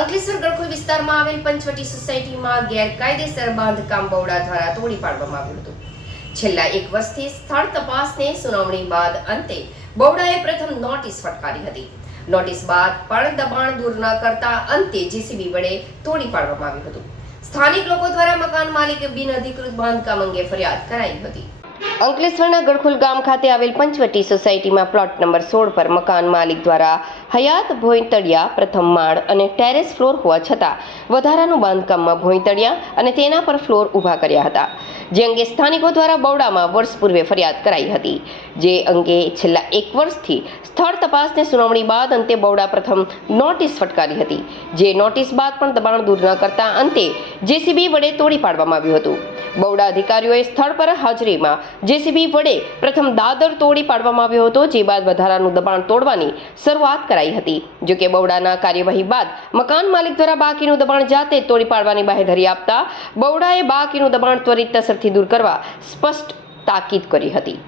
અંકલેશ્વર ગળખોલ વિસ્તારમાં આવેલ પંચવટી સોસાયટીમાં ગેરકાયદેસર બાંધકામ બવડા દ્વારા તોડી પાડવામાં આવ્યું હતું. છેલ્લા એક વર્ષથી સ્થળ તપાસને સુનાવણી બાદ અંતે બવડાએ પ્રથમ નોટિસ ફટકારી હતી. નોટિસ બાદ પણ દબાણ દૂર ન કરતા અંતે જેસીબી વડે તોડી પાડવામાં આવ્યું હતું. સ્થાનિક લોકો દ્વારા મકાન માલિકે બિનઅધિકૃત બાંધકામ અંગે ફરિયાદ કરાઈ હતી. અંકલેશ્વરના ગળખોલ ગામ ખાતે આવેલ પંચવટી સોસાયટીમાં પ્લોટ નંબર સોળ પર મકાન માલિક દ્વારા હયાત ભોંયતળિયા, પ્રથમ માળ અને ટેરેસ ફ્લોર હોવા છતાં વધારાનું બાંધકામમાં ભોંયતળિયા અને તેના પર ફ્લોર ઊભા કર્યા હતા, જે અંગે સ્થાનિકો દ્વારા બવડામાં વર્ષ પૂર્વે ફરિયાદ કરાઈ હતી. જે અંગે છેલ્લા એક વર્ષથી સ્થળ તપાસને સુનાવણી બાદ અંતે બવડા પ્રથમ નોટિસ ફટકારી હતી, જે નોટિસ બાદ પણ દબાણ દૂર ન કરતા અંતે જેસીબી વડે તોડી પાડવામાં આવ્યું હતું. બવડા અધિકારીઓએ સ્થળ પર હાજરીમાં જેસીબી વડે પ્રથમ દાદર તોડી પાડવામાં આવ્યો હતો, જે બાદ વધારાનું દબાણ તોડવાની શરૂઆત કરાઈ હતી. જો કે બવડાના કાર્યવાહી બાદ મકાન માલિક દ્વારા બાકીનું દબાણ જાતે તોડી પાડવાની બાહેધરી આપતા બવડાએ બાકીનું દબાણ ત્વરિત અસરથી દૂર કરવા સ્પષ્ટ તાકીદ કરી હતી.